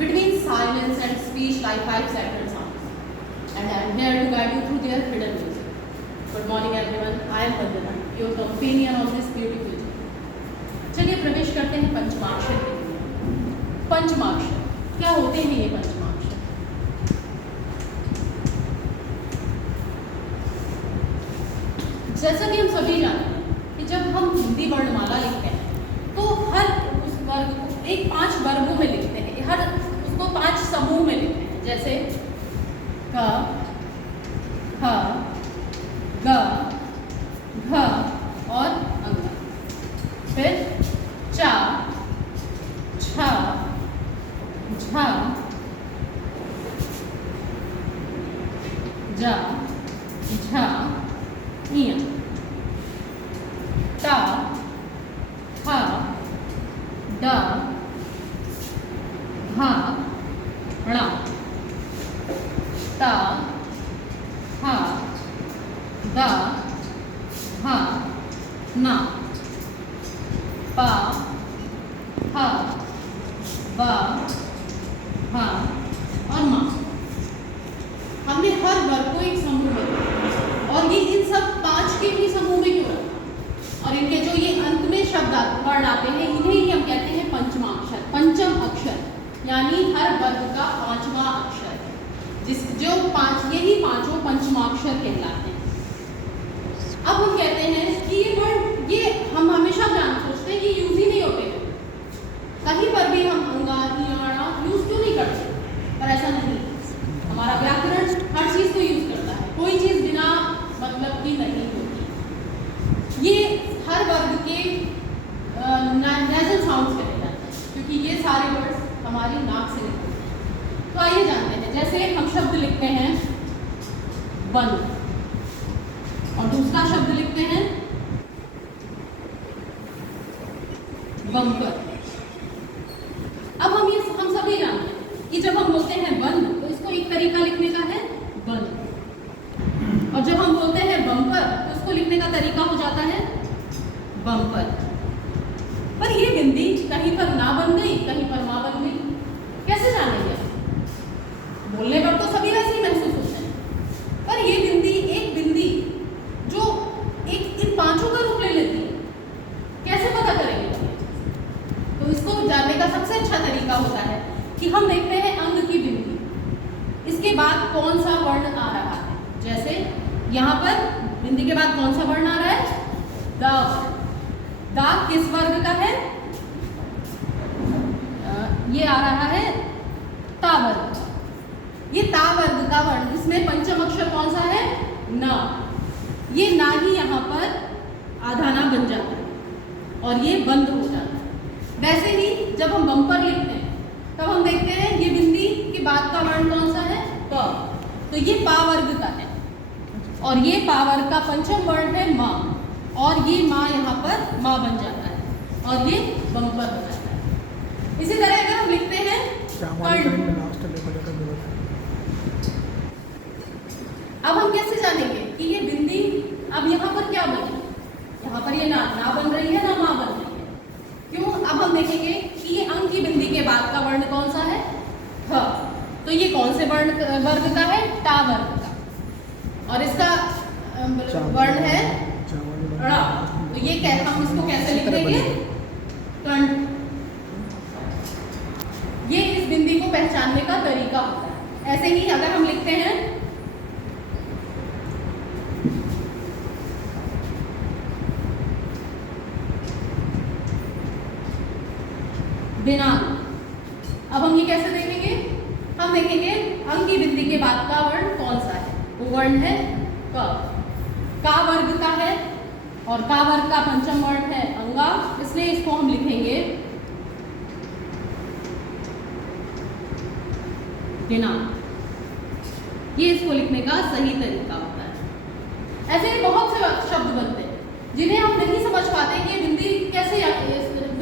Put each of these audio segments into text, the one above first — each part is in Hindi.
between silence and speech like 5 separate sounds. And I am here to guide you through their hidden music. Good morning everyone, I am Vandana, your companion on this beautiful day. चलिए प्रवेश करते हैं पंचमाक्षर के लिए। पंचमाक्षर क्या होते हैं ये पंचमाक्षर? जैसा कि हम सभी जानते हैं कि जब हम हिंदी वर्णमाला लिखते हैं तो हर उस वर्ग को 5 वर्गों में लिखते हैं, हर उसको 5 समूह में लिखते हैं, जैसे क, ख, ग, घ और अंग। फिर चा, छ, झ, ज, झ, ञ, ट, ठ, ड, ढ, ण, त, थ, द, ध, न, प, फ, ब, भ और म। हमने हर वर्ग को एक समूह में रखा और ये इन सब 5 के भी समूह में क्यों रखा? और इनके जो ये अंत में शब्द वर्ण आते हैं इन्हें ही हम कहते हैं पंचमाक्षर, पंचम अक्षर, यानी हर वर्ग का 5वां अक्षर, जो 5 यही 5 पंचमाक्षर कहलाते हैं। अब हम कहते हैं कि ये वर्ण ये हम हमेशा सोचते हैं कि यूज ही नहीं होते, कहीं पर भी हम अंगा याणा यूज क्यों नहीं करते, पर ऐसा नहीं। हमारा व्याकरण हर चीज को यूज करता है, कोई चीज बिना मतलब की नहीं होती। ये हर वर्ग के नेजल साउंड्स कहे जाते हैं क्योंकि ये सारे वर्ड्स हमारी नाक से निकलते हैं। तो आइए जानते हैं, जैसे हम शब्द लिखते हैं वन और दूसरा शब्द लिखते हैं बम्पर। अब हम सभी जानते हैं कि जब हम बोलते हैं बंद तो इसको एक तरीका लिखने का है बंद, और जब हम बोलते हैं बम्पर तो इसको लिखने का तरीका हो जाता है बम्पर। पर ये बिंदी कहीं पर ना बन गई, कहीं पर मां बन गई, कैसे जानेंगे? बोलने पर तो सभी वैसे ही महसूस होते हैं, पर ये बिंदी एक बिंदी जो एक इन 5 का रूप ले लेती है, कैसे पता करेंगे? तो इसको जानने का सबसे अच्छा तरीका होता है कि हम देखते हैं अंग की बिंदी, इसके बाद कौन सा वर्ण आ रहा है। जैसे यहाँ पर बिंदी के बाद कौन सा वर्ण आ रहा है? द। द किस वर्ग का है? ये आ रहा है ता वर्ग का। ये ता वर्ग का वर्ण, इसमें पंचम अक्षर कौन सा है? न। ये ना ही यहाँ पर आधा ना बन जाता है और ये बंद हो जाता है। वैसे ही जब हम बम्पर लिखते हैं तब हम देखते हैं ये बिंदी के बाद का वर्ण कौन सा है? प। तो ये पा वर्ग का है और ये पा वर्ग का पंचम वर्ण है माँ, और ये माँ यहाँ पर माँ बन जाता है और ये बम्पर हो जाता है। इसी तरह अगर हम लिखते हैं कर्ण, अब हम कैसे जानेंगे कि ये बिंदी अब यहाँ पर क्या बनी? यहाँ पर ये ना बन रही है ना माँ बन रही है। क्यों? अब हम देखेंगे कि ये अंग की बिंदी के बाद का वर्ण कौन सा है? थ। तो ये कौन से वर्ग का है? टा वर्ग का, और इसका वर्ण है ण। तो ये हम इसको कैसे लिख देंगे? कंठ। ये इस बिंदी को पहचानने का तरीका होता है। ऐसे ही अगर हम लिखते हैं दिनांक, अब हम ये कैसे देखेंगे? हम देखेंगे अंग की बिंदी के बाद का वर्ण कौन सा है? वो वर्ण है क। का वर्ग का है और का वर्ग का पंचम वर्ण है अंगा, इसलिए इसको हम लिखेंगे दिनांक। ये इसको लिखने का सही तरीका होता है। ऐसे ही बहुत से शब्द बनते हैं जिन्हें हम नहीं समझ पाते कि ये बिंदी कैसे,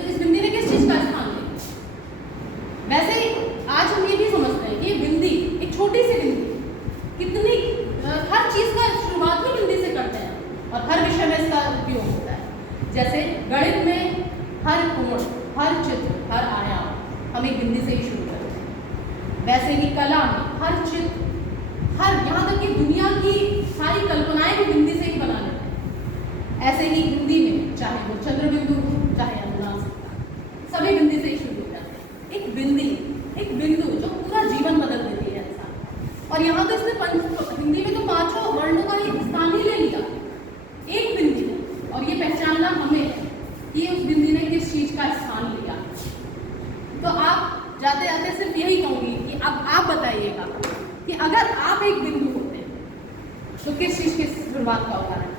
इस बिंदी ने किस चीज का स्थान लिया। वैसे ही आज हम ये भी समझते हैं कि बिंदी एक छोटी सी बिंदी कितनी हर चीज का शुरुआत ही बिंदी से करते हैं और हर विषय में इसका उपयोग होता है। जैसे गणित में हर कोण, हर चित्र, हर आयाम हम एक बिंदी से ही शुरू करते हैं। वैसे ही कला में हर चित्र, हर यहाँ तक कि दुनिया की सारी कल्पनाएं भी बिंदी से ही बना लेते हैं। ऐसे ही हिंदी में चाहे वो चंद्र बिंदु हो, चाहे अनुनासिक, सभी बिंदी से ही शुरू हो जाते हैं। एक बिंदु जो पूरा जीवन बदल देती है इंसान। और यहाँ तो इसने हिंदी में तो 5 वर्णों का ही स्थान ही ले लिया एक बिंदी ने, और ये पहचानना हमें है कि उस बिंदी ने किस चीज का स्थान लिया। तो आप जाते जाते सिर्फ यही कहूंगी कि अब आप बताइएगा कि अगर आप एक बिंदु होते तो किस चीज की शुरुआत का उदाहरण